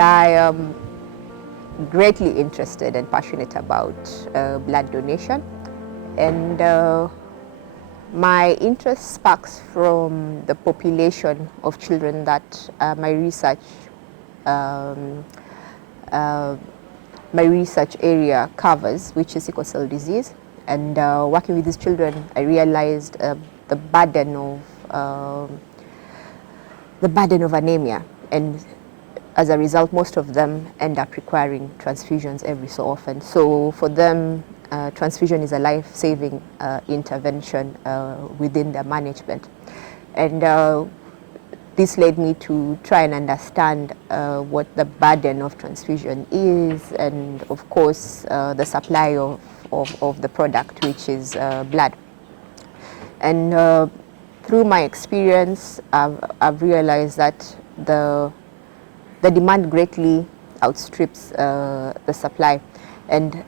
I am greatly interested and passionate about blood donation, and my interest sparks from the population of children that my research area covers, which is sickle cell disease. And working with these children, I realized the burden of anemia, and as a result, most of them end up requiring transfusions every so often. So for them, transfusion is a life-saving intervention within their management. And this led me to try and understand what the burden of transfusion is, and of course the supply of the product, which is blood. And through my experience, I've realized that the demand greatly outstrips the supply, and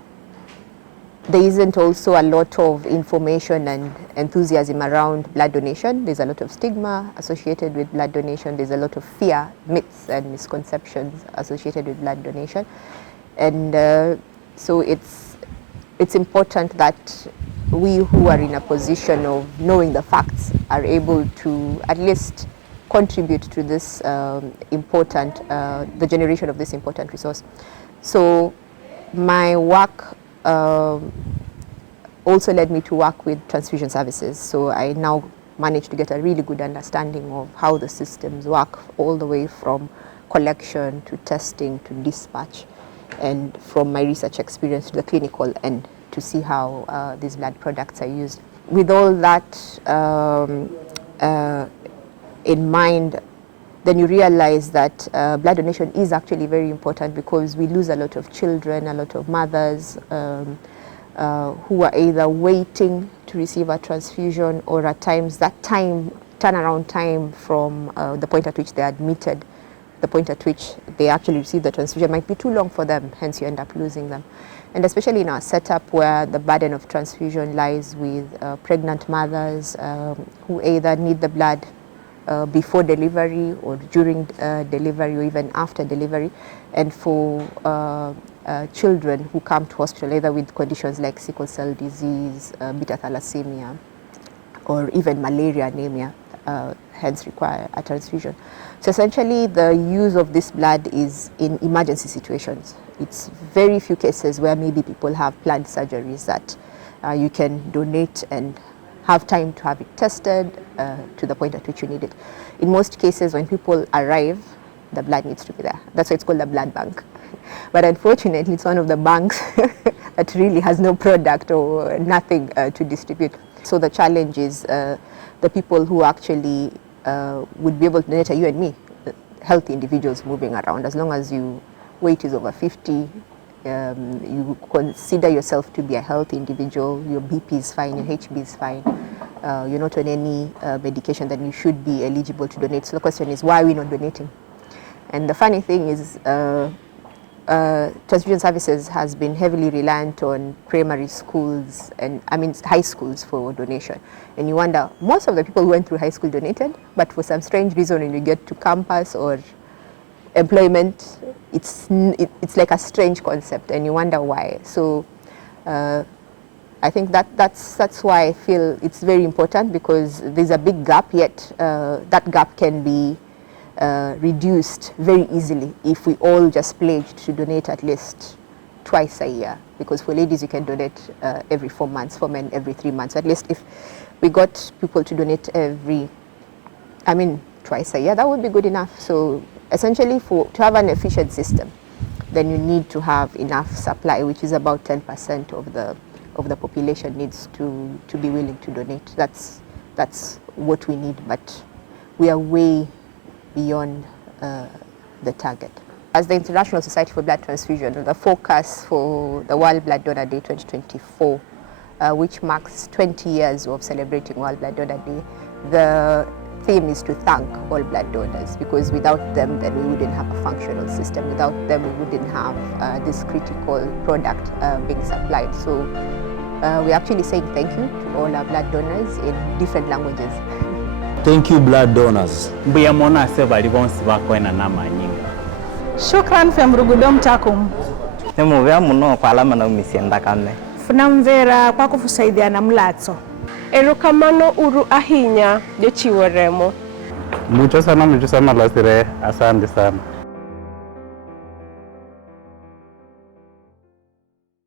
there isn't also a lot of information and enthusiasm around blood donation. There's a lot of stigma associated with blood donation. There's a lot of fear, myths, and misconceptions associated with blood donation. And so it's important that we who are in a position of knowing the facts are able to at least contribute to this the generation of this important resource. So my work also led me to work with transfusion services. So I now managed to get a really good understanding of how the systems work, all the way from collection to testing to dispatch, and from my research experience to the clinical end, to see how these blood products are used. With all that in mind, then you realize that blood donation is actually very important, because we lose a lot of children, a lot of mothers who are either waiting to receive a transfusion, or at times that turnaround time from the point at which they're admitted, the point at which they actually receive the transfusion, might be too long for them, hence you end up losing them. And especially in our setup, where the burden of transfusion lies with pregnant mothers who either need the blood before delivery, or during delivery, or even after delivery, and for children who come to hospital either with conditions like sickle cell disease, beta thalassemia, or even malaria anemia, hence require a transfusion. So essentially, the use of this blood is in emergency situations. It's very few cases where maybe people have planned surgeries that you can donate and have time to have it tested to the point at which you need it. In most cases, when people arrive, the blood needs to be there. That's why it's called a blood bank. But unfortunately, it's one of the banks that really has no product or nothing to distribute. So the challenge is the people who actually would be able to donate are you and me, healthy individuals moving around. As long as your weight is over 50, you consider yourself to be a healthy individual, your BP is fine, your HB is fine, you're not on any medication, then you should be eligible to donate. So the question is, why are we not donating? And the funny thing is, transfusion services has been heavily reliant on primary schools and high schools for donation. And you wonder, most of the people who went through high school donated, but for some strange reason, when you get to campus or employment, it's like a strange concept, and you wonder why. So I think that's why I feel it's very important, because there's a big gap, yet that gap can be reduced very easily if we all just pledged to donate at least twice a year. Because for ladies, you can donate every 4 months, for men every 3 months. So at least if we got people to donate twice a year, that would be good enough. So essentially, to have an efficient system, then you need to have enough supply, which is about 10% of the population needs to be willing to donate. That's what we need, but we are way beyond the target. As the International Society for Blood Transfusion, the focus for the World Blood Donor Day 2024, which marks 20 years of celebrating World Blood Donor Day, the theme is to thank all blood donors, because without them, then we wouldn't have a functional system. Without them, we wouldn't have this critical product being supplied. So we're actually saying thank you to all our blood donors in different languages. Thank you, blood donors. Shukran femrugudom takum. Nemuvea muno kwa alama na umisienda kame. Funamvera kwa kufusaidia na mlatso. Erokamano uru ahinya jochiwo remo. Mucho sana lasire, asante sana.